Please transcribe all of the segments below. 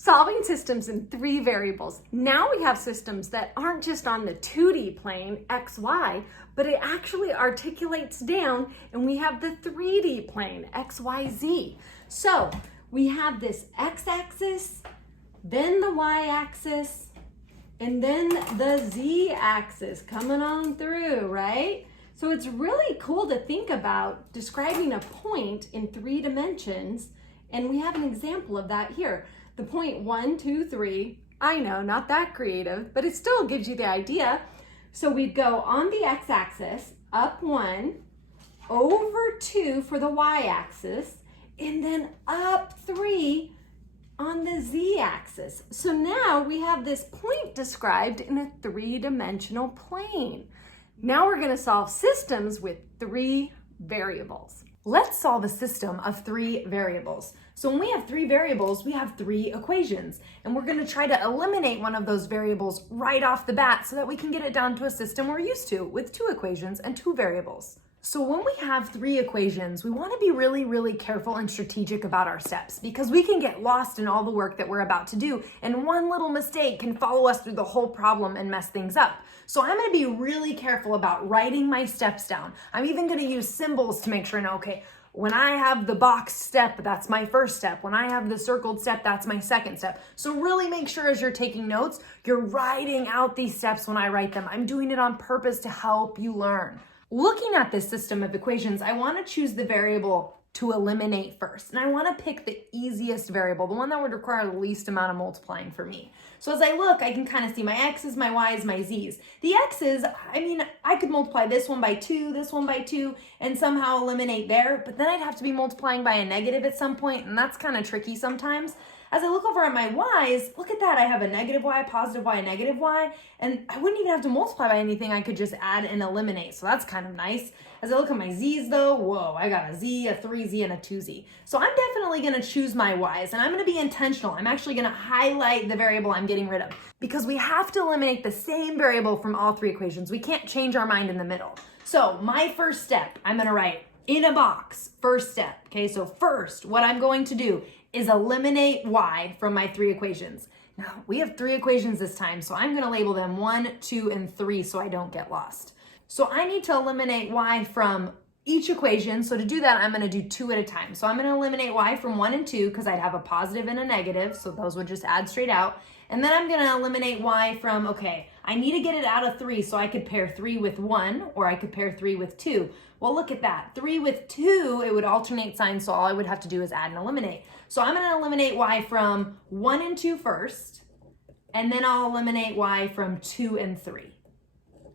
Solving systems in 3 variables. Now we have systems that aren't just on the 2D plane, x, y, but it actually articulates down and we have the 3D plane, x, y, z. So we have this x-axis, then the y-axis, and then the z-axis coming on through, right? So it's really cool to think about describing a point in 3 dimensions, and we have an example of that here. The point 1, 2, 3, I know, not that creative, but it still gives you the idea. So we'd go on the x-axis, up 1, over 2 for the y-axis, and then up 3 on the z-axis. So now we have this point described in a 3-dimensional plane. Now we're going to solve systems with 3 variables. Let's solve a system of 3 variables. So when we have 3 variables, we have 3 equations, and we're going to try to eliminate one of those variables right off the bat so that we can get it down to a system we're used to with 2 equations and 2 variables. So when we have 3 equations, we want to be really, really careful and strategic about our steps because we can get lost in all the work that we're about to do, and one little mistake can follow us through the whole problem and mess things up. So I'm going to be really careful about writing my steps down. I'm even going to use symbols to make sure I know, okay, when I have the box step, that's my first step. When I have the circled step, that's my second step. So really make sure as you're taking notes, you're writing out these steps when I write them. I'm doing it on purpose to help you learn. Looking at this system of equations, I want to choose the variable to eliminate first. And I want to pick the easiest variable, the one that would require the least amount of multiplying for me. So as I look, I can kind of see my x's, my y's, my z's. The x's, I could multiply this one by 2, this one by 2, and somehow eliminate there, but then I'd have to be multiplying by a negative at some point, and that's kind of tricky sometimes. As I look over at my y's, look at that. I have a negative y, a positive y, a negative y, and I wouldn't even have to multiply by anything. I could just add and eliminate, so that's kind of nice. As I look at my z's though, whoa, I got a z, a 3z, and a 2z. So I'm definitely gonna choose my y's, and I'm gonna be intentional. I'm actually gonna highlight the variable I'm getting rid of because we have to eliminate the same variable from all 3 equations. We can't change our mind in the middle. So my first step, I'm gonna write in a box, first step. Okay, so first, what I'm going to do is eliminate y from my 3 equations. Now, we have 3 equations this time, so I'm gonna label them 1, 2, and 3 so I don't get lost. So I need to eliminate y from each equation. So to do that, I'm gonna do 2 at a time. So I'm gonna eliminate y from 1 and 2 because I'd have a positive and a negative, so those would just add straight out. And then I'm gonna eliminate y from, okay, I need to get it out of 3, so I could pair 3 with 1, or I could pair 3 with 2. Well, look at that. 3 with 2, it would alternate signs, so all I would have to do is add and eliminate. So I'm gonna eliminate y from 1 and 2 first, and then I'll eliminate y from 2 and 3.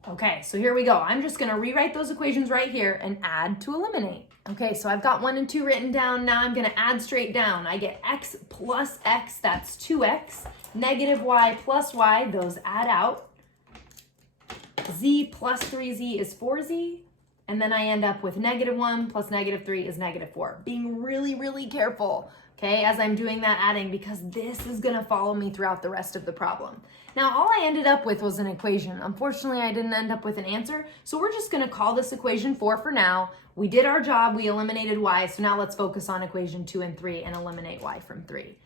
Okay, so here we go. I'm just gonna rewrite those equations right here and add to eliminate. Okay, so I've got 1 and 2 written down. Now I'm gonna add straight down. I get x plus x, that's 2x. Negative y plus y, those add out. Z plus 3z is 4z. And then I end up with negative 1 plus negative 3 is negative 4. Being really, really careful, okay, as I'm doing that adding, because this is gonna follow me throughout the rest of the problem. Now, all I ended up with was an equation. Unfortunately, I didn't end up with an answer, so we're just gonna call this equation 4 for now. We did our job, we eliminated y, so now let's focus on equation 2 and 3 and eliminate y from 3.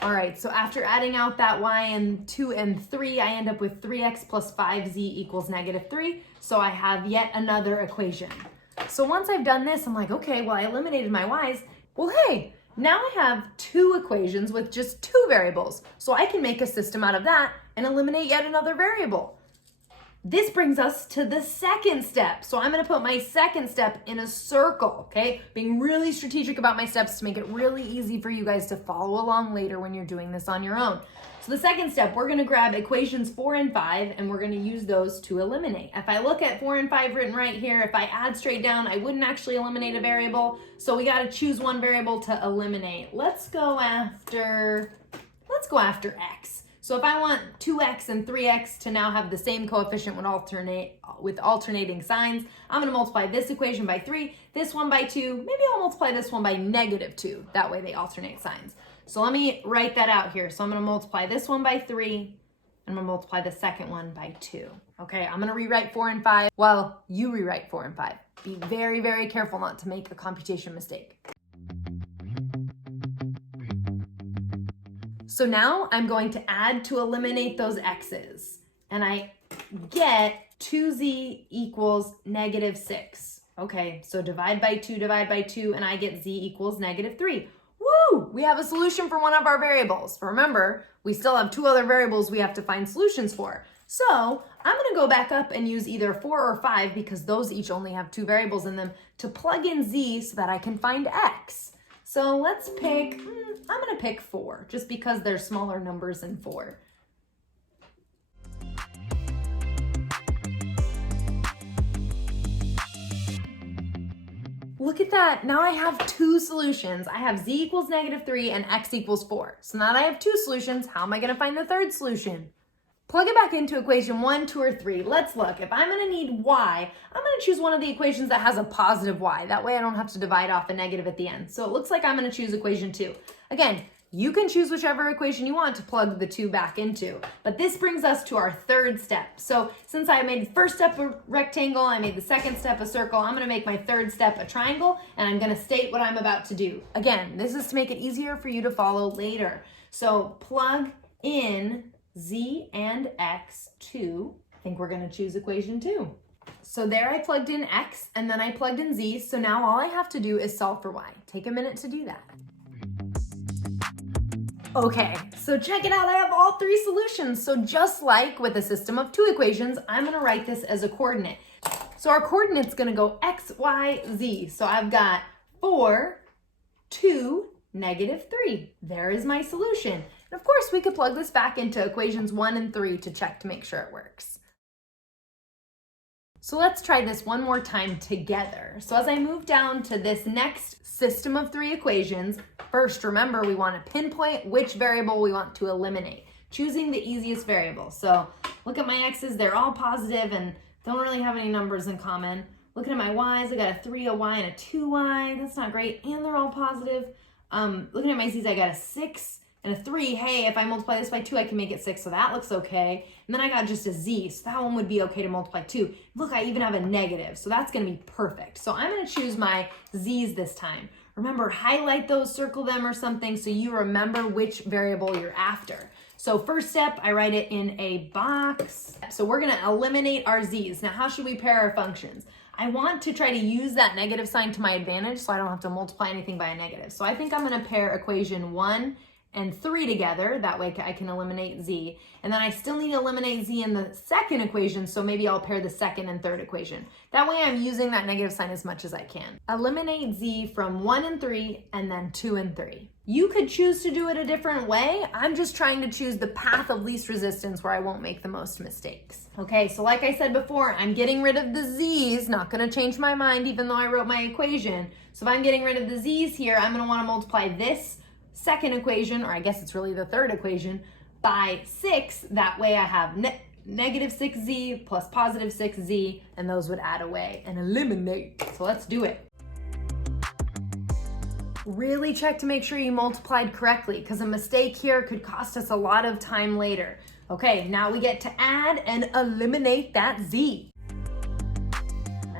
All right, so after adding out that y in 2 and 3, I end up with 3x plus 5z equals negative 3. So I have yet another equation. So once I've done this, I'm like, okay, well, I eliminated my y's. Well, hey, now I have 2 equations with just 2 variables. So I can make a system out of that and eliminate yet another variable. This brings us to the second step. So I'm gonna put my second step in a circle, okay? Being really strategic about my steps to make it really easy for you guys to follow along later when you're doing this on your own. So the second step, we're gonna grab equations 4 and 5 and we're gonna use those to eliminate. If I look at 4 and 5 written right here, if I add straight down, I wouldn't actually eliminate a variable. So we gotta choose one variable to eliminate. Let's go after x. So if I want 2x and 3x to now have the same coefficient with alternating signs, I'm gonna multiply this equation by 3, this one by 2, maybe I'll multiply this one by negative 2. That way they alternate signs. So let me write that out here. So I'm gonna multiply this one by 3, and I'm gonna multiply the second one by 2. Okay, I'm gonna rewrite 4 and 5. Well, you rewrite 4 and 5. Be very, very careful not to make a computation mistake. So now I'm going to add to eliminate those x's. And I get 2z equals -6. Okay, so divide by 2, and I get z equals -3. Woo! We have a solution for one of our variables. Remember, we still have two other variables we have to find solutions for. So I'm going to go back up and use either 4 or 5, because those each only have two variables in them, to plug in z so that I can find x. So let's pick, I'm going to pick 4, just because they're smaller numbers than 4. Look at that. Now I have two solutions. I have z equals -3 and x equals 4. So now that I have two solutions, how am I going to find the third solution? Plug it back into equation 1, 2, or 3. Let's look. If I'm going to need y, I'm going to choose one of the equations that has a positive y. That way I don't have to divide off a negative at the end. So it looks like I'm going to choose equation 2. Again, you can choose whichever equation you want to plug the 2 back into. But this brings us to our third step. So since I made the first step a rectangle, I made the second step a circle, I'm going to make my third step a triangle, and I'm going to state what I'm about to do. Again, this is to make it easier for you to follow later. So plug in z and x to, I think we're going to choose equation 2. So there I plugged in x, and then I plugged in z. So now all I have to do is solve for y. Take a minute to do that. Okay, so check it out, I have all three solutions. So just like with a system of two equations, I'm gonna write this as a coordinate. So our coordinate's gonna go x, y, z. So I've got 4, 2, -3. There is my solution. And of course, we could plug this back into equations 1 and 3 to check to make sure it works. So let's try this one more time together. So as I move down to this next system of three equations, first, remember, we want to pinpoint which variable we want to eliminate, choosing the easiest variable. So look at my x's, they're all positive and don't really have any numbers in common. Looking at my y's, I got a 3, a y, and a 2y. That's not great, and they're all positive. Looking at my z's, I got a 6 and a 3. Hey, if I multiply this by 2, I can make it 6, so that looks okay. And then I got just a z, so that one would be okay to multiply 2. Look, I even have a negative, so that's going to be perfect. So I'm going to choose my z's this time. Remember, highlight those, circle them or something so you remember which variable you're after. So first step, I write it in a box. So we're going to eliminate our z's. Now, how should we pair our functions? I want to try to use that negative sign to my advantage so I don't have to multiply anything by a negative. So I think I'm going to pair equation 1 and 3 together. That way I can eliminate z. And then I still need to eliminate z in the second equation, so maybe I'll pair the second and third equation. That way I'm using that negative sign as much as I can. Eliminate z from 1 and 3, and then 2 and 3. You could choose to do it a different way. I'm just trying to choose the path of least resistance where I won't make the most mistakes. Okay, so like I said before, I'm getting rid of the z's, not gonna change my mind even though I wrote my equation. So if I'm getting rid of the z's here, I'm gonna wanna multiply this second equation, or I guess it's really the third equation, by 6. That way I have -6z plus +6z, and those would add away and eliminate. So let's do it. Really check to make sure you multiplied correctly, because a mistake here could cost us a lot of time later. Okay, now we get to add and eliminate that z.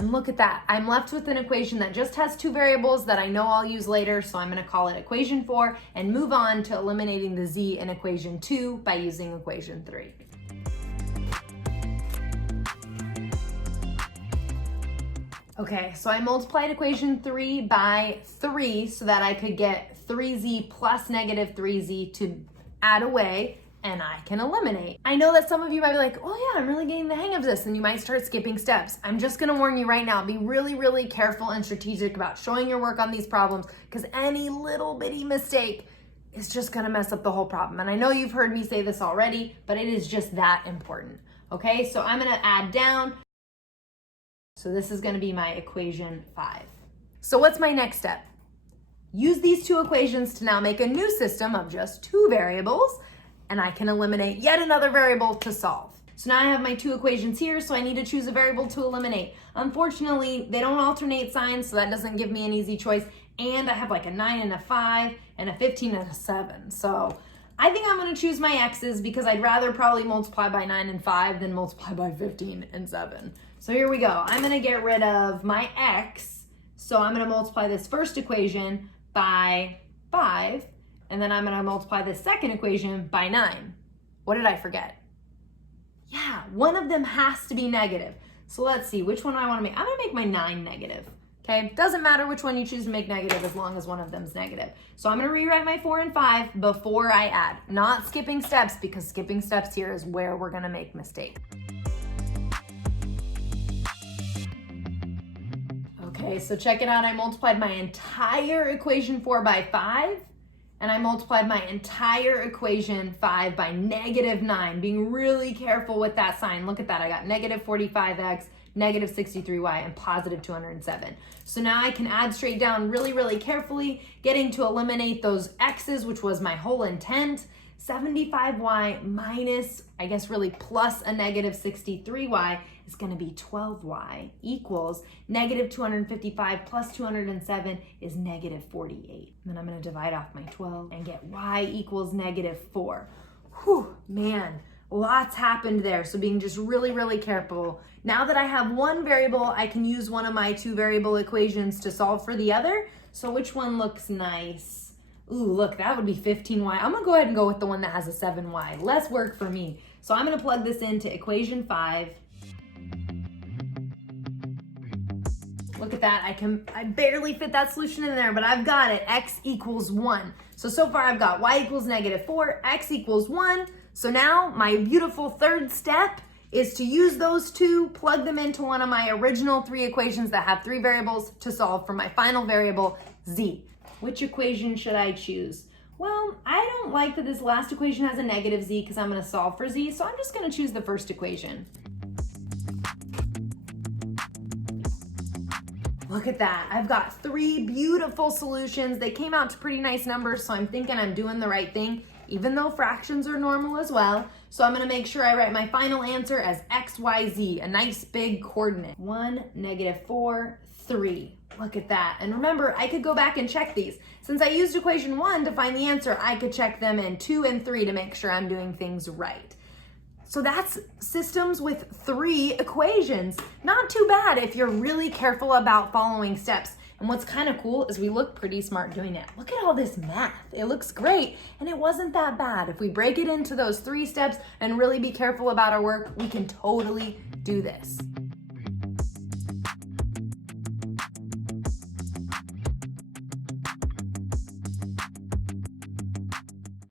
And look at that, I'm left with an equation that just has two variables that I know I'll use later, so I'm going to call it equation 4 and move on to eliminating the z in equation 2 by using equation 3. Okay, so I multiplied equation 3 by 3 so that I could get 3z plus -3z to add away, and I can eliminate. I know that some of you might be like, oh yeah, I'm really getting the hang of this, and you might start skipping steps. I'm just gonna warn you right now, be really, really careful and strategic about showing your work on these problems, because any little bitty mistake is just gonna mess up the whole problem. And I know you've heard me say this already, but it is just that important. Okay, so I'm gonna add down. So this is gonna be my equation 5. So what's my next step? Use these two equations to now make a new system of just two variables, and I can eliminate yet another variable to solve. So now I have my two equations here, so I need to choose a variable to eliminate. Unfortunately, they don't alternate signs, so that doesn't give me an easy choice. And I have like a 9 and a 5 and a 15 and a 7. So I think I'm gonna choose my x's, because I'd rather probably multiply by 9 and 5 than multiply by 15 and 7. So here we go. I'm gonna get rid of my x. So I'm gonna multiply this first equation by 5. and then I'm gonna multiply this second equation by 9. What did I forget? Yeah, one of them has to be negative. So let's see, which one do I wanna make? I'm gonna make my 9 negative, okay? Doesn't matter which one you choose to make negative as long as one of them's negative. So I'm gonna rewrite my 4 and 5 before I add, not skipping steps, because skipping steps here is where we're gonna make mistakes. Okay, so check it out. I multiplied my entire equation 4 by 5, and I multiplied my entire equation 5 by -9, being really careful with that sign. Look at that. I got -45x, -63y, and +207. So now I can add straight down really, really carefully, getting to eliminate those x's, which was my whole intent. 75y minus, I guess really plus a -63y is going to be 12y equals -255 plus 207 is -48. And then I'm going to divide off my 12 and get y equals -4. Whew, man, lots happened there. So being just really, really careful. Now that I have one variable, I can use one of my 2 variable equations to solve for the other. So which one looks nice? Ooh, look, that would be 15y. I'm gonna go ahead and go with the one that has a 7y. Less work for me. So I'm gonna plug this into equation 5. Look at that, I barely fit that solution in there, but I've got it, x equals 1. So far I've got y equals -4, x equals 1. So now my beautiful third step is to use those 2, plug them into one of my original 3 equations that have 3 variables to solve for my final variable, z. Which equation should I choose? Well, I don't like that this last equation has a -z because I'm going to solve for z, so I'm just going to choose the first equation. Look at that. I've got 3 beautiful solutions. They came out to pretty nice numbers, so I'm thinking I'm doing the right thing, even though fractions are normal as well. So I'm going to make sure I write my final answer as x, y, z, a nice big coordinate. 1, -4, 3. Look at that. And remember, I could go back and check these. Since I used equation 1 to find the answer, I could check them in 2 and 3 to make sure I'm doing things right. So that's systems with 3 equations. Not too bad if you're really careful about following steps. And what's kind of cool is we look pretty smart doing it. Look at all this math. It looks great, and it wasn't that bad. If we break it into those 3 steps and really be careful about our work, we can totally do this.